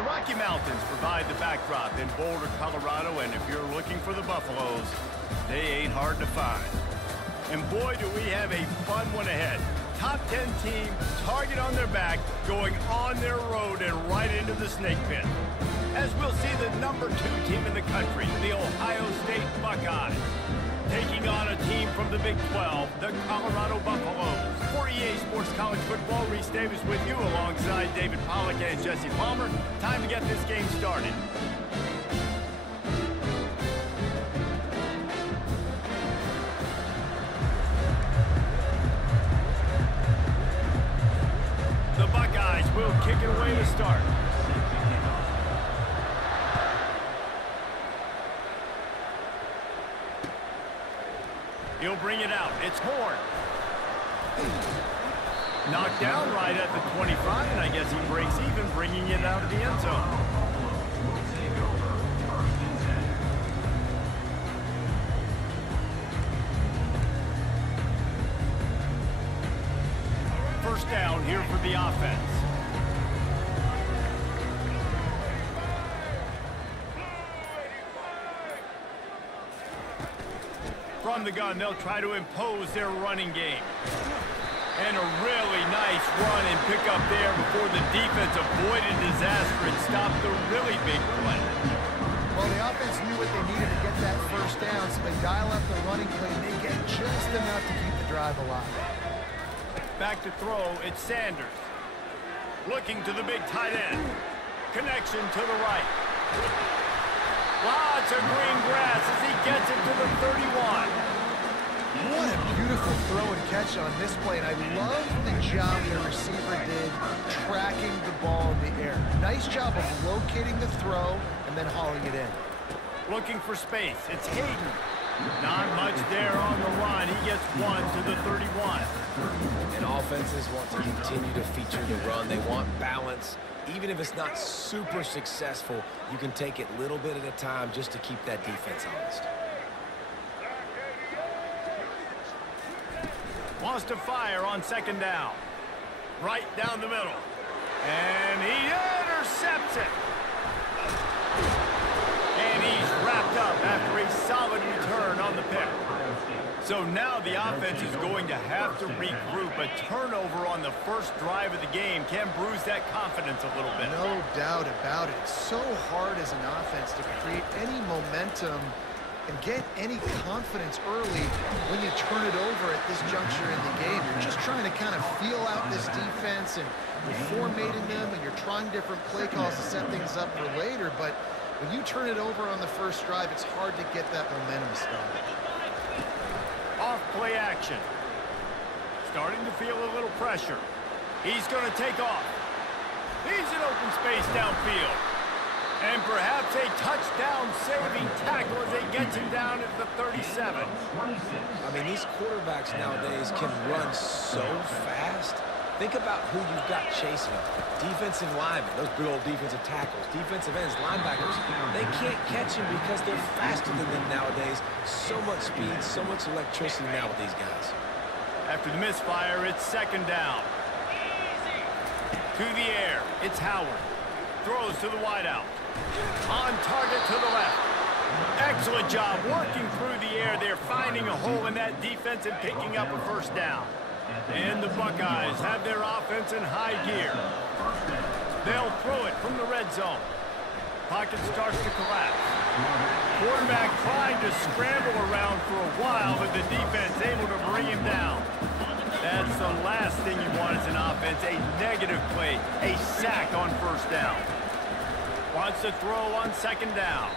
The Rocky Mountains provide the backdrop in Boulder, Colorado, and if you're looking for the Buffaloes, they ain't hard to find. And boy, do we have a fun one ahead. Top 10 team, target on their back, going on their road and right into the snake pit. As we'll see the #2 team in the country, the Ohio State Buckeyes, taking on a team from the Big 12, the Colorado Buffaloes. For EA Sports College Football, Reese Davis with you alongside David Pollack and Jesse Palmer. Time to get this game started. The Buckeyes will kick it away to start. He'll bring it out. It's Horn. Knocked down right at the 25, and I guess he breaks even, bringing it out of the end zone. First down here for the offense. From the gun, they'll try to impose their running game. And a really nice run and pick up there before the defense avoided disaster and stopped the really big play. Well, the offense knew what they needed to get that first down, so they dial up the running play and they get just enough to keep the drive alive. Back to throw, it's Sanders. Looking to the big tight end. Connection to the right. Lots of green grass as he gets it to the 31. What a beautiful throw and catch on this play, and I love the job the receiver did tracking the ball in the air. Nice job of locating the throw and then hauling it in. Looking for space, it's Hayden. Not much there on the run. He gets one to the 31. And offenses want to continue to feature the run. They want balance. Even if it's not super successful, you can take it little bit at a time just to keep that defense honest. Wants to fire on second down. Right down the middle. And he intercepts it. And he's wrapped up after a solid return on the pick. So now the offense is going to have to regroup. A turnover on the first drive of the game can bruise that confidence a little bit. No doubt about it. It's so hard as an offense to create any momentum and get any confidence early when you turn it over at this juncture in the game. You're just trying to kind of feel out this defense, and you're formatting them, and you're trying different play calls to set things up for later. But when you turn it over on the first drive, it's hard to get that momentum started. Off play action. Starting to feel a little pressure. He's going to take off. He's in open space downfield. And perhaps a touchdown-saving tackle as they get him down at the 37. I mean, these quarterbacks nowadays can run so fast. Think about who you've got chasing them. Defensive linemen, those big old defensive tackles, defensive ends, linebackers. They can't catch him because they're faster than them nowadays. So much speed, so much electricity now with these guys. After the misfire, it's second down. To the air, it's Howard. Throws to the wideout. On target to the left. Excellent job working through the air there, finding a hole in that defense and picking up a first down. And the Buckeyes have their offense in high gear. They'll throw it from the red zone. Pocket starts to collapse. Quarterback tried to scramble around for a while, but the defense able to bring him down. That's the last thing you want as an offense, a negative play, a sack on first down. Wants to throw on second down.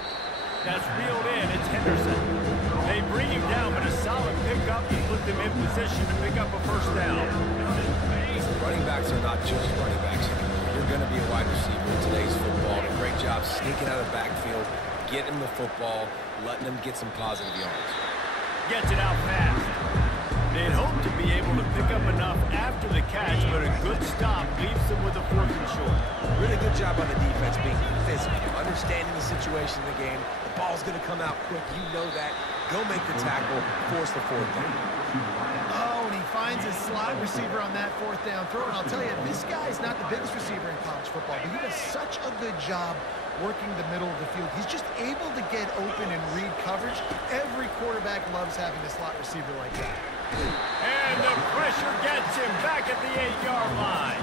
That's reeled in, it's Henderson. They bring him down, but a solid pickup to put them in position to pick up a first down. Running backs are not just running backs anymore. You're going to be a wide receiver in today's football. A great job sneaking out of the backfield, getting the football, letting them get some positive yards. Gets it out fast. They'd hope to be able to pick up enough after the catch, but a good stop leaves them with a 4th and short. Really good job on the defense being physical, understanding the situation in the game. The ball's going to come out quick. You know that. Go make the tackle, force the 4th down. Oh, and he finds his slot receiver on that fourth down throw. And I'll tell you, this guy is not the biggest receiver in college football, but he does such a good job working the middle of the field. He's just able to get open and read coverage. Every quarterback loves having a slot receiver like that. And the pressure gets him back at the 8-yard line.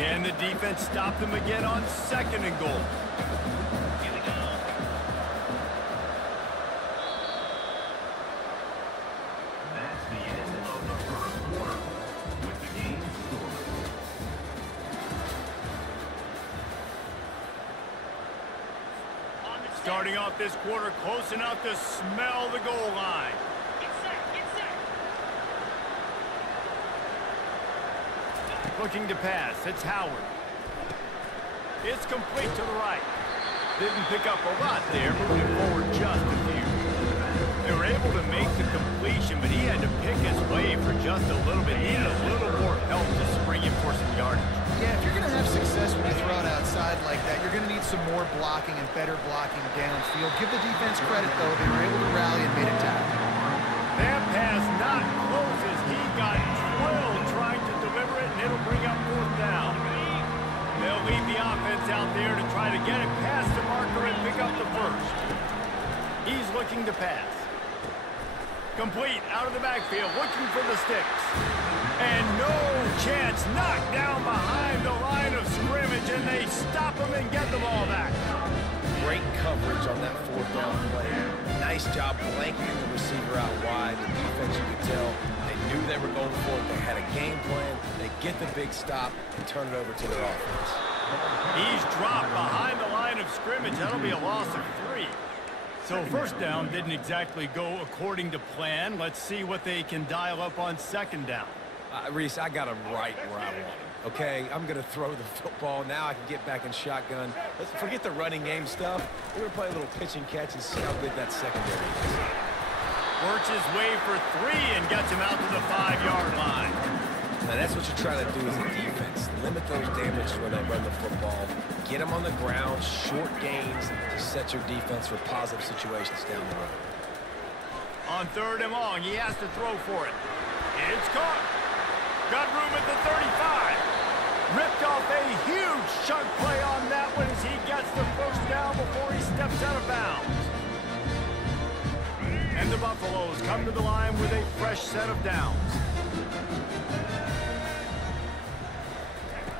Can the defense stop them again on 2nd and goal? Starting off this quarter close enough to smell the goal line. Looking to pass. It's Howard. It's complete to the right. Didn't pick up a lot there, moving forward just a few. They were able to make the completion, but he had to pick his way for just a little bit. Needed a little more help to spring him for some yardage. Yeah, if you're going to have success when you throw it outside like that, you're going to need some more blocking and better blocking downfield. Give the defense credit, though. They were able to rally and made a tackle. That pass not close as he got drilled trying to deliver it, and it'll bring up 4th down. They'll leave the offense out there to try to get it past the marker and pick up the first. He's looking to pass. Complete out of the backfield, looking for the sticks. And no chance, knocked down behind the line of scrimmage, and they stop him and get the ball back. Great coverage on that 4th down play. Nice job blanketing the receiver out wide. The defense, you could tell, they knew they were going for it. They had a game plan. They get the big stop and turn it over to their offense. He's dropped behind the line of scrimmage. That'll be a loss of 3. So 1st down didn't exactly go according to plan. Let's see what they can dial up on 2nd down. Reese, I got him right where I want him. Okay, I'm going to throw the football. Now I can get back in shotgun. Let's forget the running game stuff. We're going to play a little pitch and catch and see how good that secondary is. Works his way for 3 and gets him out to the 5-yard line. Now that's what you're trying to do as a defense. Limit those damage when they run the football. Get them on the ground, short gains to set your defense for positive situations down the road. On 3rd and long, he has to throw for it. It's caught. Got room at the 35. Ripped off a huge chunk play on that one as he gets the 1st down before he steps out of bounds. And the Buffaloes come to the line with a fresh set of downs.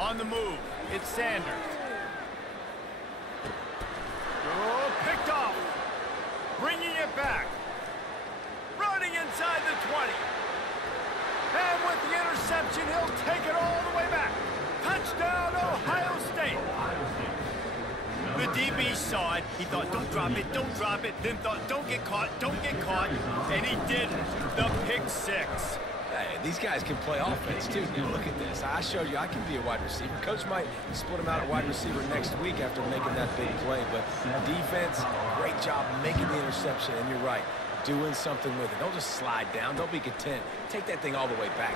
On the move, it's Sanders. Oh, picked off. Bringing it back. Running inside the 20. And with the interception, he'll take it all the way back. Touchdown, Ohio State. The DB saw it. He thought, don't drop it, don't drop it. Then thought, don't get caught, don't get caught. And he didn't. The pick 6. Hey, these guys can play offense, too. Now, look at this. I showed you I can be a wide receiver. Coach might split him out at wide receiver next week after making that big play. But defense, great job making the interception. And you're right, doing something with it. Don't just slide down. Don't be content. Take that thing all the way back.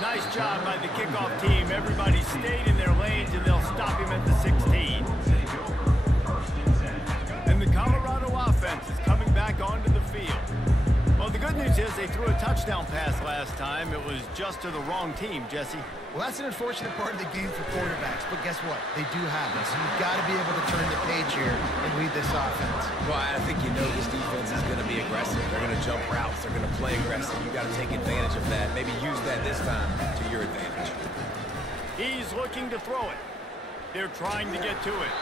Nice job by the kickoff team. Everybody stayed in their lanes, and they'll stop him at the 16. And the Colorado offense is coming back onto the field. Well, the good news is they threw a touchdown pass last time. It was just to the wrong team, Jesse. Well, that's an unfortunate part of the game for quarterbacks, but guess what? They do have it, so you've got to be able to turn the page here and lead this offense. Well, I think you know this defense is going to be aggressive. They're going to jump routes. They're going to play aggressive. You've got to take advantage of that. Maybe use that this time to your advantage. He's looking to throw it. They're trying to get to it.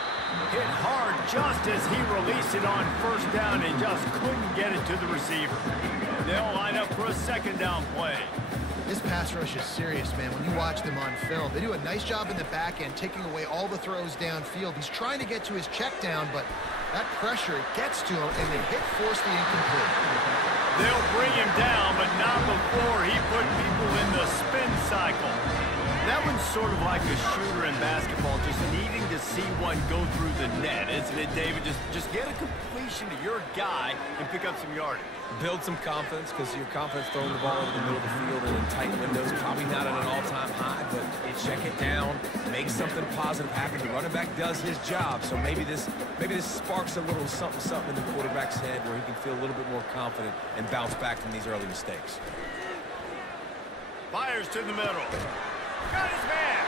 Hit hard just as he released it on 1st down and just couldn't get it to the receiver. They'll line up for a 2nd down play. This pass rush is serious, man. When you watch them on film, they do a nice job in the back end, taking away all the throws downfield. He's trying to get to his check down, but that pressure gets to him, and they hit force the incomplete. They'll bring him down, but not before he put people in the spin cycle. That one's sort of like a shooter in basketball, just needing to see one go through the net, isn't it, David? Just get a completion to your guy and pick up some yardage. Build some confidence, because your confidence throwing the ball over the middle of the field and in tight windows, probably not at an all-time high, but check it down, make something positive happen. The running back does his job, so maybe this sparks a little something in the quarterback's head where he can feel a little bit more confident and bounce back from these early mistakes. Fires to the middle. Got his man.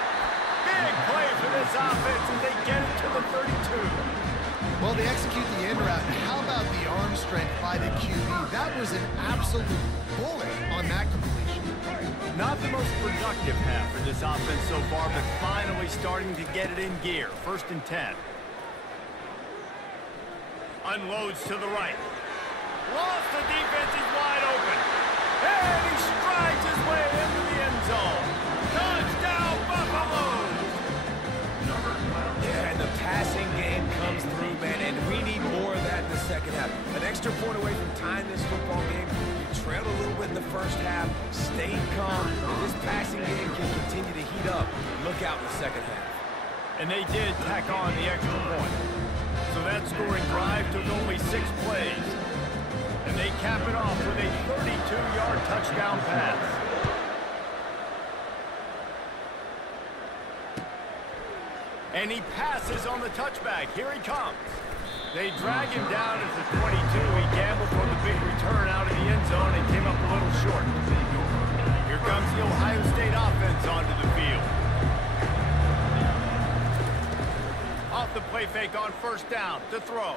Big play for this offense as they get it to the 32. Well, they execute the in route. How about the arm strength by the QB? That was an absolute bullet on that completion. Not the most productive half for this offense so far, but finally starting to get it in gear. 1st and 10. Unloads to the right. Lost the defense, he's wide open. And he strides his way into the end zone. Touchdown, Buffaloes! Yeah, and the passing game comes through, man, and we need more of that in the second half. An extra point away from tying this football game. You trailed a little bit in the first half, stayed calm. This passing game can continue to heat up. Look out in the second half. And they did tack on the extra point. So that scoring drive took only 6 plays. And they cap it off with a 32-yard touchdown pass. And he passes on the touchback. Here he comes. They drag him down at the 22. He gambled for the big return out of the end zone and came up a little short. Here comes the Ohio State offense onto the field. Off the play fake on 1st down to throw.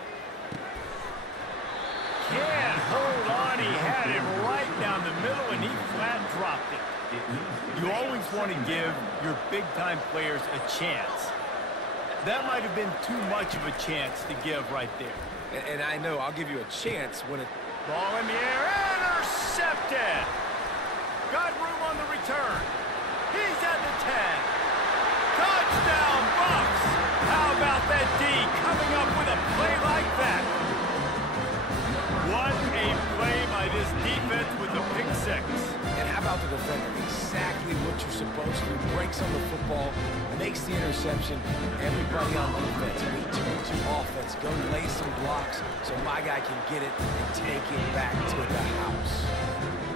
Can't hold on. He had it right down the middle, and he flat dropped it. You always want to give your big-time players a chance. That might have been too much of a chance to give right there. And I know I'll give you a chance when it... Ball in the air, intercepted. Got room on the return. He's at the 10. Touchdown, Bucks. How about that D coming up with a play like that? What a play by this defense with the pick 6. And how about the defender? Exactly what you're supposed to. Breaks on the football, makes the interception. Everybody on defense, we turn to offense. Go lay some blocks so my guy can get it and take it back to the house.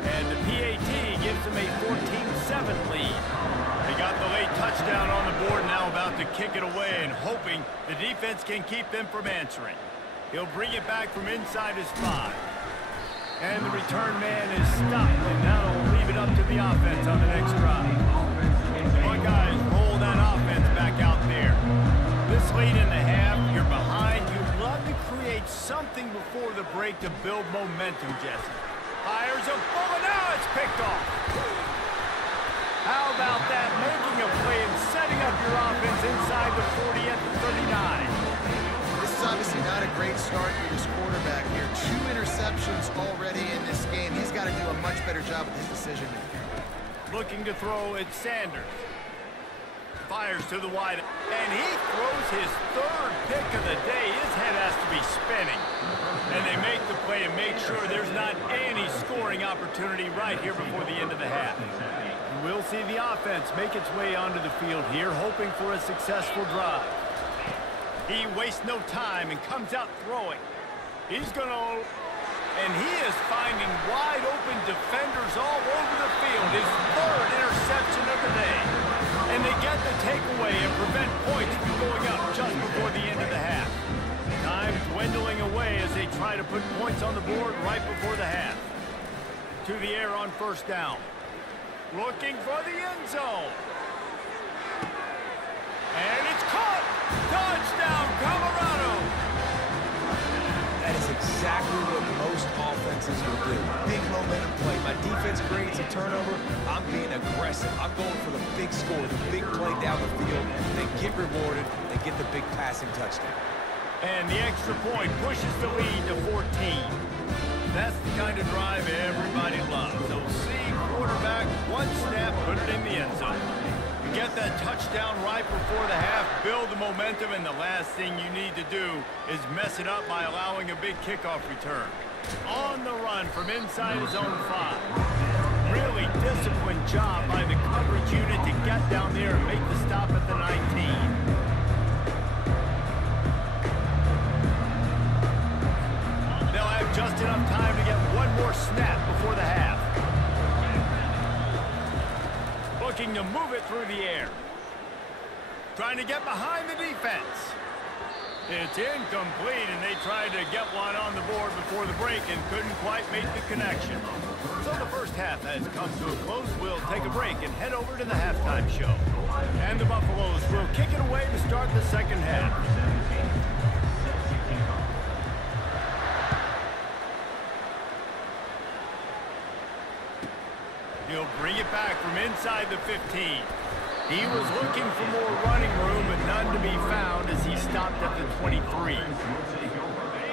And the PAT gives them a 14-7 lead. They got the late touchdown on the board, now about to kick it away and hoping the defense can keep them from answering. He'll bring it back from inside his 5. And the return man is stopped, and now will leave it up to the offense on the next drive. The Buckeyes roll that offense back out there. This late in the half, you're behind. You'd love to create something before the break to build momentum, Jesse. Fires a bullet, now it's picked off. How about that? Making a play and setting up your offense inside the 40 at the 39. This is obviously not a great start for this quarterback here. 2 interceptions already in this game. He's got to do a much better job with his decision-making. Looking to throw at Sanders. Fires to the wide, and he throws his 3rd pick of the day. His head has to be spinning. And they make the play and make sure there's not any scoring opportunity right here before the end of the half. We'll see the offense make its way onto the field here, hoping for a successful drive. He wastes no time and comes out throwing. He's going to... And he is finding wide open defenders all over the field. His 3rd interception of the day. And they get the takeaway and prevent points from going up just before the end of the half. Time dwindling away as they try to put points on the board right before the half. To the air on 1st down. Looking for the end zone. And it's caught! Touchdown, Colorado! That is exactly what most offenses will do. Big momentum play. My defense creates a turnover. I'm being aggressive. I'm going for the big score, the big play down the field. They get rewarded. They get the big passing touchdown. And the extra point pushes the lead to 14. That's the kind of drive everybody loves. So see quarterback, one snap, put it in the end zone. You get that touchdown right before the half, build the momentum, and the last thing you need to do is mess it up by allowing a big kickoff return. On the run from inside his own 5. Really disciplined job by the coverage unit to get down there and make the stop at the 19. They'll have just enough time to get one more snap before the half. Looking to move it through the air. trying to get behind the defense. It's incomplete, and they tried to get one on the board before the break and couldn't quite make the connection. So the first half has come to a close. We'll take a break and head over to the halftime show. And the Buffaloes will kick it away to start the second half. He'll bring it back from inside the 15. He was looking for more running room, but none to be found as he stopped at the 23.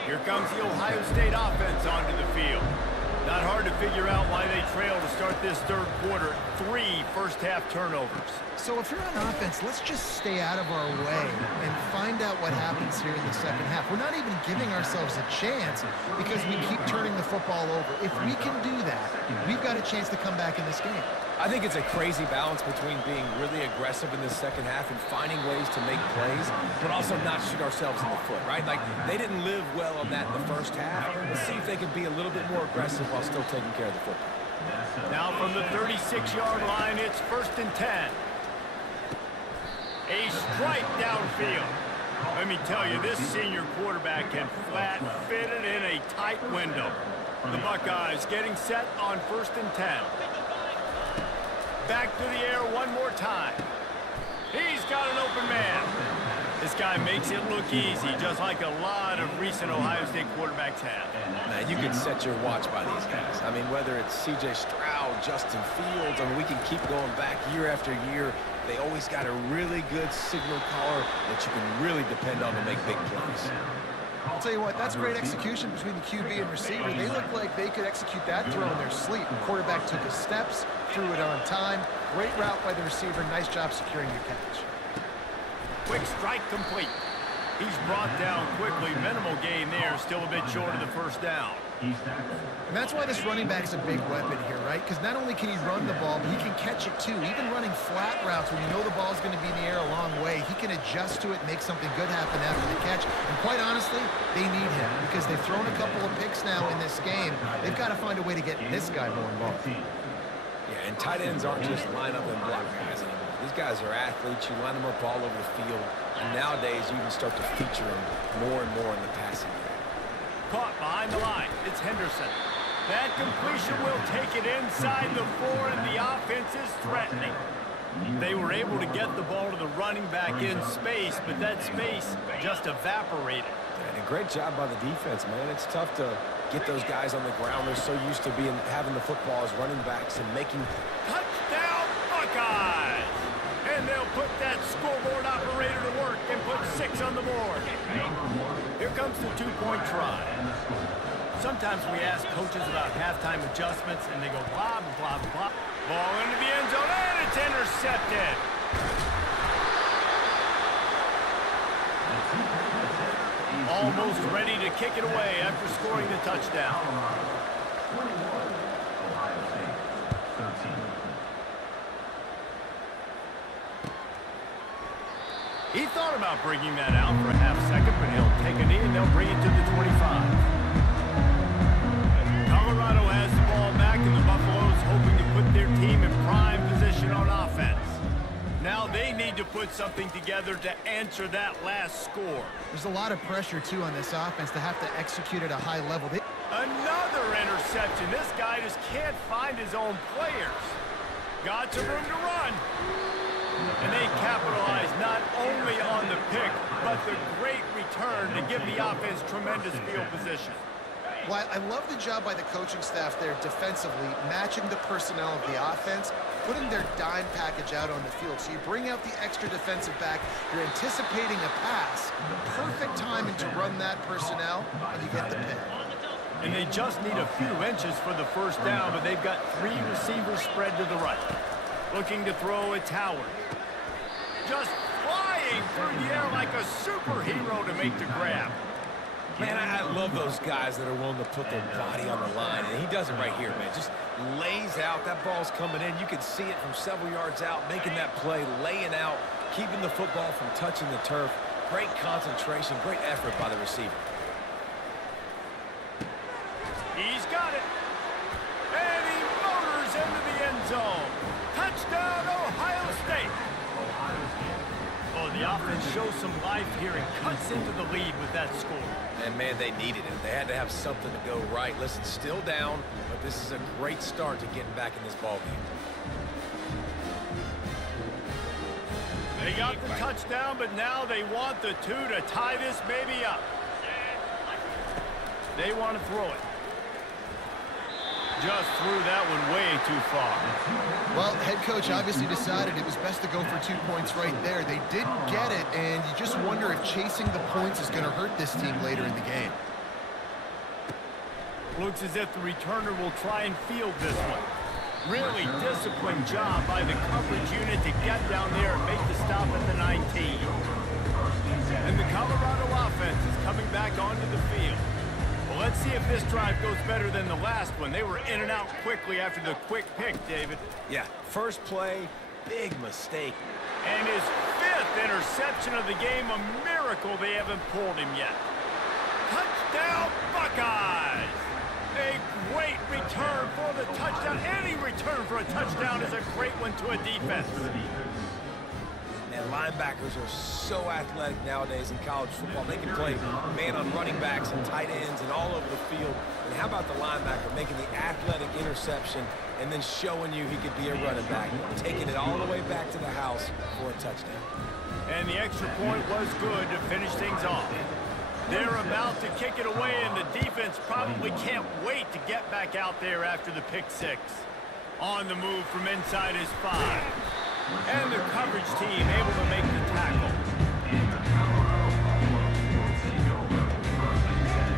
Here comes the Ohio State offense onto the field. Not hard to figure out why they trail to start this third quarter. 3 first-half turnovers. So if you're on offense, let's just stay out of our way and find out what happens here in the second half. We're not even giving ourselves a chance because we keep turning the football over. If we can do that, we've got a chance to come back in this game. I think it's a crazy balance between being really aggressive in the second half and finding ways to make plays, but also not shoot ourselves in the foot, right? Like, they didn't live well on that in the first half. Let's see if they can be a little bit more aggressive while still taking care of the football. Now from the 36-yard line, it's 1st and 10. A strike downfield. Let me tell you, this senior quarterback can flat fit it in a tight window. The Buckeyes getting set on 1st and 10. Back to the air one more time. He's got an open man. This guy makes it look easy, just like a lot of recent Ohio State quarterbacks have. Now, you can set your watch by these guys. I mean, whether it's C.J. Stroud, Justin Fields, I mean, we can keep going back year after year. They always got a really good signal caller that you can really depend on to make big plays. I'll tell you what, that's great execution between the QB and receiver. They look like they could execute that throw in their sleep. The quarterback took his steps, threw it on time. Great route by the receiver. Nice job securing your catch. Quick strike complete. He's brought down quickly. Minimal gain there. Still a bit short of the first down. And that's why this running back is a big weapon here, right? Because not only can he run the ball, but he can catch it too. Even running flat routes when you know the ball's going to be in the air a long way, he can adjust to it and make something good happen after the catch. And quite honestly, they need him because they've thrown a couple of picks now in this game. They've got to find a way to get this guy more involved. Yeah, and tight ends aren't just line up and block guys anymore. These guys are athletes. You line them up all over the field. And nowadays, you can start to feature them more and more in the passing game. Caught behind the line. It's Henderson. That completion will take it inside the 4, and the offense is threatening. They were able to get the ball to the running back in space, but that space just evaporated. And a great job by the defense, man. It's tough to get those guys on the ground. They're so used to having the football as running backs and making... Touchdown, Buckeyes! And they'll put that scoreboard operator to work and put 6 on the board. Here comes the 2-point try. Sometimes we ask coaches about halftime adjustments, and they go blah, blah, blah. Ball into the end zone, and it's intercepted. Almost ready to kick it away after scoring the touchdown. He thought about bringing that out for a half second, but he'll take a knee and they'll bring it to the 25. Colorado has the ball back, and the Buffaloes hoping to put their team in prime position on offense. Now they need to put something together to answer that last score. There's a lot of pressure, too, on this offense to have to execute at a high level. Another interception. This guy just can't find his own players. Got some room to run. And they capitalize not only on the pick, but the great return to give the offense tremendous field position. Well, I love the job by the coaching staff there defensively, matching the personnel of the offense, putting their dime package out on the field. So you bring out the extra defensive back, you're anticipating a pass, perfect timing to run that personnel, and you get the pick. And they just need a few inches for the first down, but they've got 3 receivers spread to the right. Looking to throw, it's Howard. Just flying through the air like a superhero to make the grab. Man, I love those guys that are willing to put their body on the line, and he does it right here, man. Just lays out. That ball's coming in. You can see it from several yards out, making that play, laying out, keeping the football from touching the turf. Great concentration, great effort by the receiver. He's got it. And he motors into the end zone. Touchdown, Ohio State. Well, The offense shows some life here and cuts into the lead with that score. And, man, they needed it. They had to have something to go right. Listen, still down, but this is a great start to getting back in this ballgame. They got the touchdown, but now they want the 2 to tie this baby up. They want to throw it. Just threw that one way too far. Well, head coach obviously decided it was best to go for 2 points right there. They didn't get it, and you just wonder if chasing the points is going to hurt this team later in the game. Looks as if the returner will try and field this one. Really disciplined job by the coverage unit to get down there and make the stop at the 19. And the Colorado offense is coming back onto the field. Well, let's see if this drive goes better than the last one. They were in and out quickly after the quick pick, David. Yeah, first play, big mistake. And his 5th interception of the game, a miracle they haven't pulled him yet. Touchdown, Buckeyes! A great return for the touchdown. Any return for a touchdown is a great one to a defense. And linebackers are so athletic nowadays in college football. They can play man on running backs and tight ends and all over the field. And how about the linebacker making the athletic interception and then showing you he could be a running back, taking it all the way back to the house for a touchdown. And the extra point was good to finish things off. They're about to kick it away, and the defense probably can't wait to get back out there after the pick 6. On the move from inside his 5. And the coverage team able to make the tackle.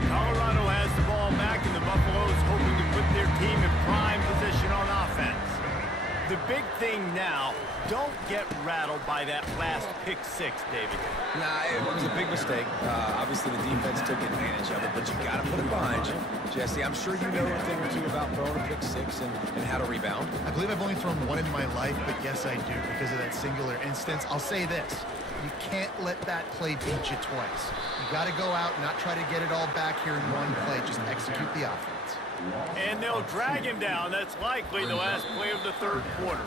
Colorado has the ball back, and the Buffaloes hoping to put their team in prime position on offense. The big thing now, don't get rattled by that last pick 6, David. Nah, it was a big mistake. Obviously, the defense took advantage of it, but you got to put it behind you. Jesse, I'm sure you know a thing or two about throwing a pick 6 and how to rebound. I believe I've only thrown one in my life, but yes, I do because of that singular instance. I'll say this. You can't let that play beat you twice. You got to go out and not try to get it all back here in one play. Just execute the offense. And they'll drag him down. That's likely the last play of the 3rd quarter.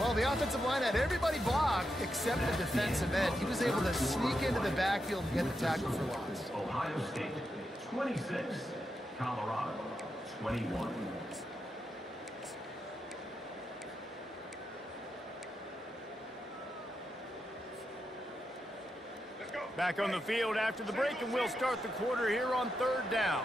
Well, the offensive line had everybody blocked except the defensive end. He was able to sneak into the backfield and get the tackle for loss. Ohio State, 26. Colorado, 21. Back on the field after the break, and we'll start the quarter here on 3rd down.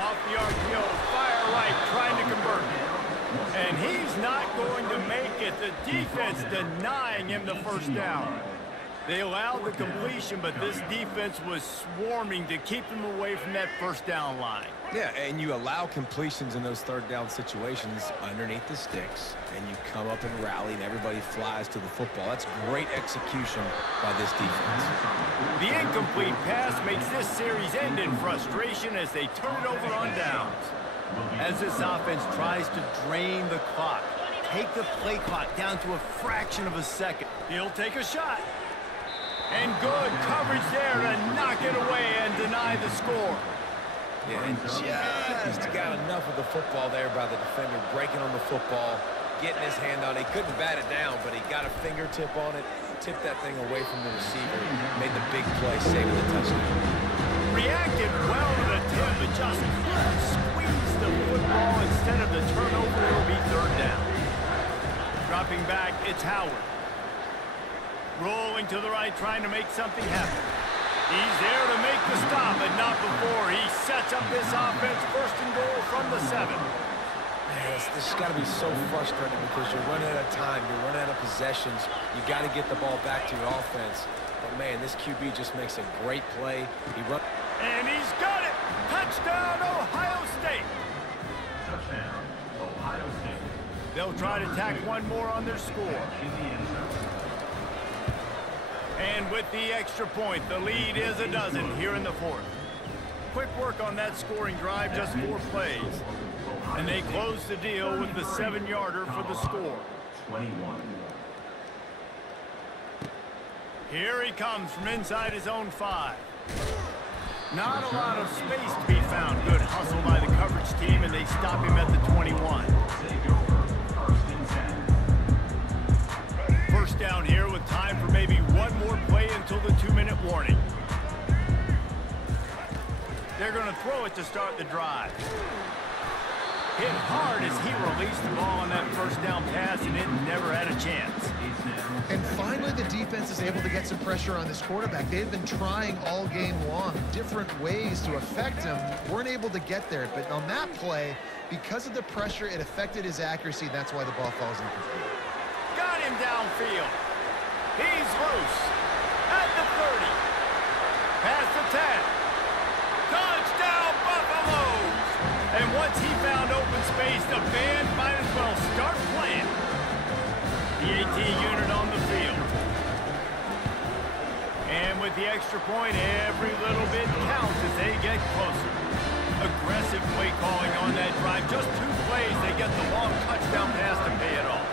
Off the RPO, fire right, trying to convert. And he's not going to make it. The defense denying him the 1st down. They allowed the completion, but this defense was swarming to keep him away from that 1st down line. Yeah, and you allow completions in those 3rd down situations underneath the sticks, and you come up and rally, and everybody flies to the football. That's great execution by this defense. The incomplete pass makes this series end in frustration as they turn it over on downs. As this offense tries to drain the clock, take the play clock down to a fraction of a second. He'll take a shot. And good coverage there to knock it away and deny the score. Yeah, and just got enough of the football there by the defender, breaking on the football, getting his hand on it. He couldn't bat it down, but he got a fingertip on it, tipped that thing away from the receiver, made the big play, saving the touchdown. Reacted well to the tip, but just squeezed the football instead of the turnover. It'll be 3rd down. Dropping back, it's Howard. Rolling to the right, trying to make something happen. He's there to make the stop, but not before. He sets up this offense 1st and goal from the 7. This has got to be so frustrating because you're running out of time. You're running out of possessions. You got to get the ball back to your offense. But, man, this QB just makes a great play. And he's got it! Touchdown, Ohio State! Touchdown, Ohio State. They'll try to tack one more on their score. And with the extra point, the lead is a dozen here in the 4th. Quick work on that scoring drive, just 4 plays. And they close the deal with the 7-yarder for the score. 21. Here he comes from inside his own 5. Not a lot of space to be found. Good hustle by the coverage team, and they stop him at the 21. throw it to start the drive. Hit hard as he released the ball on that first down pass, and it never had a chance. And finally, the defense is able to get some pressure on this quarterback. They've been trying all game long different ways to affect him. Weren't able to get there, but on that play, because of the pressure, it affected his accuracy. That's why the ball falls incomplete. Got him downfield. He's loose at the 30. Past the 10. Touchdown, Buffaloes! And once he found open space, the band might as well start playing. The AT unit on the field. And with the extra point, every little bit counts as they get closer. Aggressive play calling on that drive. Just 2 plays, they get the long touchdown pass to pay it off.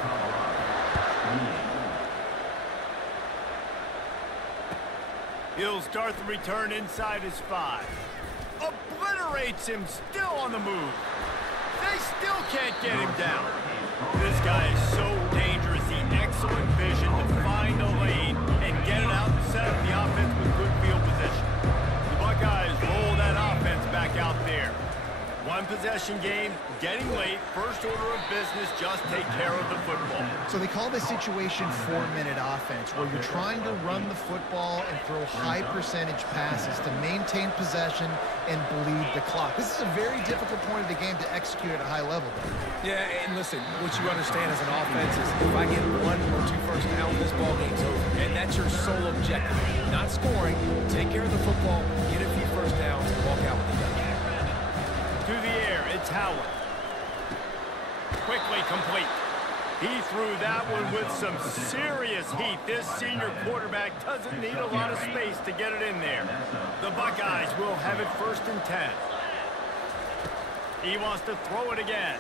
He'll start the return inside his 5. Obliterates him, still on the move. They still can't get him down. This guy is so dangerous. He excellent vision to find a lane and get it out and set up the offense with good field position. The Buckeyes roll that offense back out there. 1 possession game, getting late, first order of business, just take care of the football. So they call this situation 4-minute offense, where you're trying to run the football and throw high percentage passes to maintain possession and bleed the clock. This is a very difficult point of the game to execute at a high level, though. Yeah, and listen, what you understand as an offense is if I get 1 or 2 first downs, this ball game's over. And that's your sole objective. Not scoring, take care of the football, get a few first downs, and walk out with the W. To the air, it's Howard. Quickly complete. He threw that one with some serious heat. This senior quarterback doesn't need a lot of space to get it in there. The Buckeyes will have it 1st and 10. He wants to throw it again.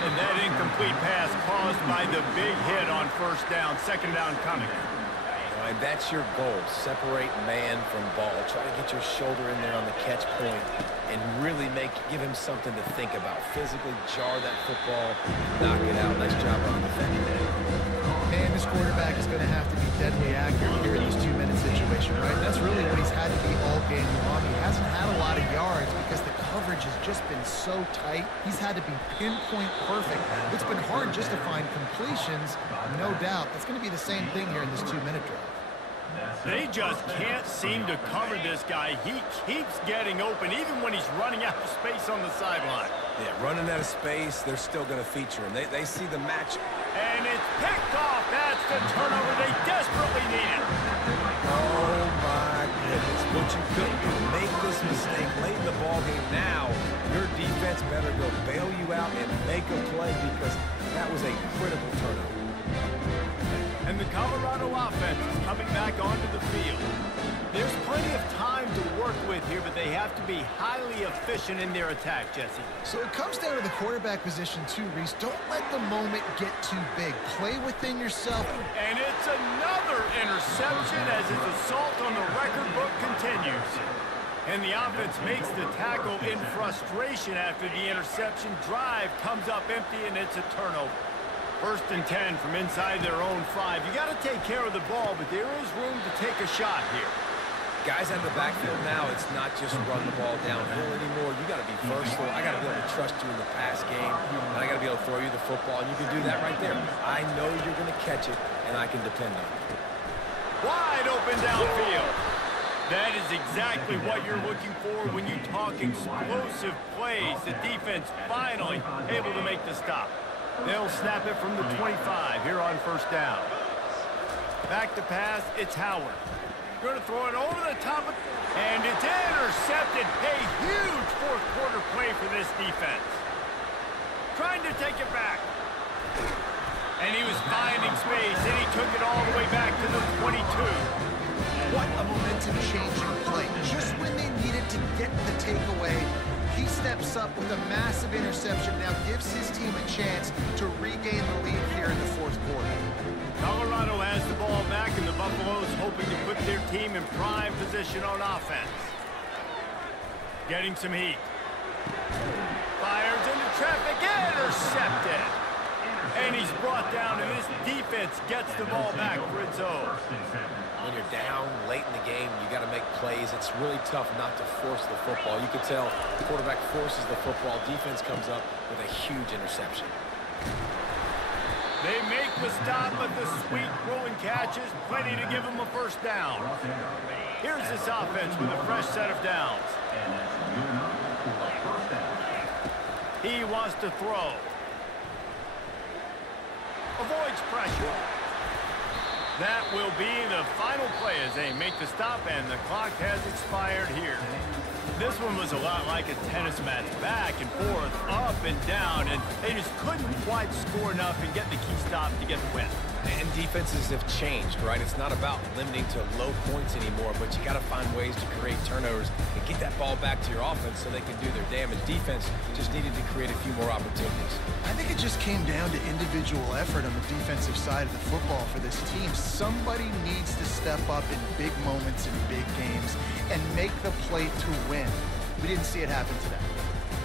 And that incomplete pass caused by the big hit on 1st down. 2nd down coming. And that's your goal. Separate man from ball. Try to get your shoulder in there on the catch point and really give him something to think about. Physically jar that football, knock it out. Nice job on the defending there. Man, this quarterback is going to have to be deadly accurate here in this 2-minute situation, right? That's really what he's had to be all game long. He hasn't had a lot of yards because the coverage has just been so tight. He's had to be pinpoint perfect. It's been hard just to find completions, no doubt. That's going to be the same thing here in this 2-minute drive. They just can't seem to cover this guy. He keeps getting open, even when he's running out of space on the sideline. Yeah, running out of space, they're still going to feature him. They see the match. And it's picked off. That's the turnover they desperately needed. Oh, my goodness. What you couldn't do, make this mistake late in the ballgame. Now, your defense better go bail you out and make a play because that was a critical turnover. And the Colorado offense is coming back onto the field. There's plenty of time to work with here, but they have to be highly efficient in their attack, Jesse. So it comes down to the quarterback position too, Reese. Don't let the moment get too big. Play within yourself. And it's another interception as his assault on the record book continues. And the offense makes the tackle in frustration after the interception. Drive comes up empty, and it's a turnover. 1st and 10 from inside their own 5. You got to take care of the ball, but there is room to take a shot here. Guys out of the backfield now, it's not just run the ball downhill anymore. You got to be versatile. I got to be able to trust you in the pass game, and I got to be able to throw you the football, and you can do that right there. I know you're going to catch it, and I can depend on it. Wide open downfield. That is exactly what you're looking for when you talk explosive plays. The defense finally able to make the stop. They'll snap it from the 25 here on 1st down. Back to pass, it's Howard. Going to throw it over the top, and it's intercepted. A huge 4th quarter play for this defense. Trying to take it back. And he was finding space, and he took it all the way back to the 22. What a momentum-changing play. Just when they needed to get the takeaway, he steps up with a massive interception, now gives his team a chance to regain the lead here in the 4th quarter. Colorado has the ball back, and the Buffaloes hoping to put their team in prime position on offense. Getting some heat. Fires into traffic, intercepted. And he's brought down, and this defense gets the ball back for its own. When you're down late in the game, you got to make plays. It's really tough not to force the football. You can tell the quarterback forces the football. Defense comes up with a huge interception. They make the stop, but the sweet throwing catch is plenty to give him a first down. Here's this offense with a fresh set of downs. He wants to throw. Avoids pressure. That will be the final play as they make the stop, and the clock has expired here. This one was a lot like a tennis match, back and forth, up and down, and they just couldn't quite score enough and get the key stop to get the win. And defenses have changed, right? It's not about limiting to low points anymore, but you got to find ways to create turnovers and get that ball back to your offense so they can do their damage. Defense just needed to create a few more opportunities. I think it just came down to individual effort on the defensive side of the football for this team. Somebody needs to step up in big moments in big games and make the play to win. We didn't see it happen today.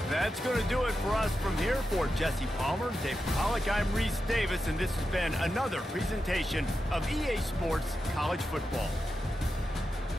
That's going to do it for us from here. For Jesse Palmer, Dave Pollock, I'm Reese Davis, and this has been another presentation of EA Sports College Football.